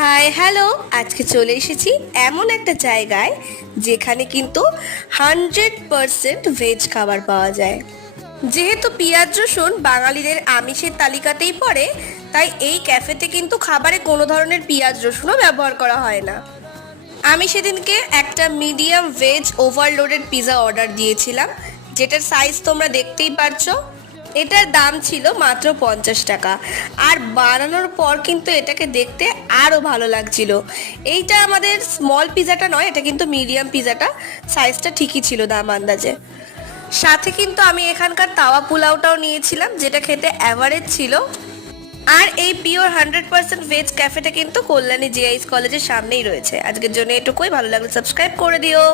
Hi hello, আজকে চলে এসেছি এমন একটা জায়গায় যেখানে কিন্তু 100% ভেজ খাবার পাওয়া যায়। যেহেতু পেঁয়াজ রসুন বাঙালিদের আমিষের তালিকাতেই পড়ে, তাই এই ক্যাফেতে কিন্তু খাবারে কোনো ধরনের পেঁয়াজ রসুনও ব্যবহার করা হয় না। আমি সেদিনকে একটা medium veg overloaded pizza order দিয়েছিলাম, যেটার সাইজ তোমরা দেখতেই পারছো। এটার দাম ছিল মাত্র 50 টাকা, আর বানানোর পর কিন্তু এটাকে দেখতে আরও ভালো লাগছিল। এইটা আমাদের স্মল পিৎজাটা নয়, এটা কিন্তু মিডিয়াম পিৎজাটা, সাইজটা ঠিকই ছিল দাম আন্দাজে। সাথে কিন্তু আমি এখানকার তাওয়া পোলাওটাও নিয়েছিলাম, যেটা খেতে অ্যাভারেজ ছিল। আর এই পিওর 100% ভেজ ক্যাফেটা কিন্তু কল্যাণী জেআইএস কলেজের সামনেই রয়েছে। আজকের জন্য এটুকুই, ভালো লাগলে সাবস্ক্রাইব করে দিও।